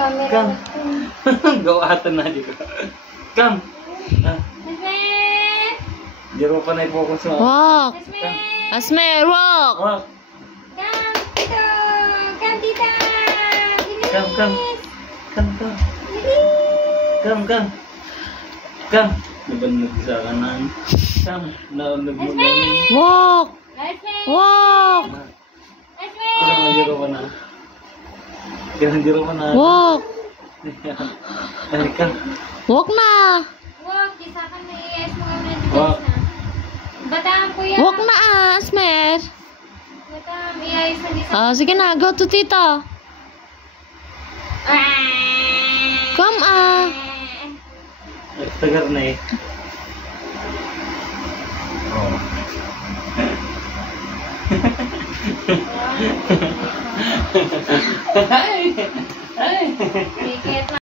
camera. Kam. Gawatan na dito. Kam. Asmer! Jero pa na i-focus mo. Walk. Asmer! Asmer, walk. Walk. Kam! Dito! Kam dito! Bilis! Kam. Kam. Bilis! Kam. Nabanag sa kanan. Kam. Naunag mo lang. Walk. Asmer! Walk. Asmer! Kailangan jero pa na. Walk. Ay, Kam. Walk na. Wag, di sa akin na i-yes mo na Wag. na. Bataan ko yan. Walk na Asmer. Bataan, i-ayos na di sa... Sige na, go to tita. Come Tagar na eh. Oh. Ay! Ticket na.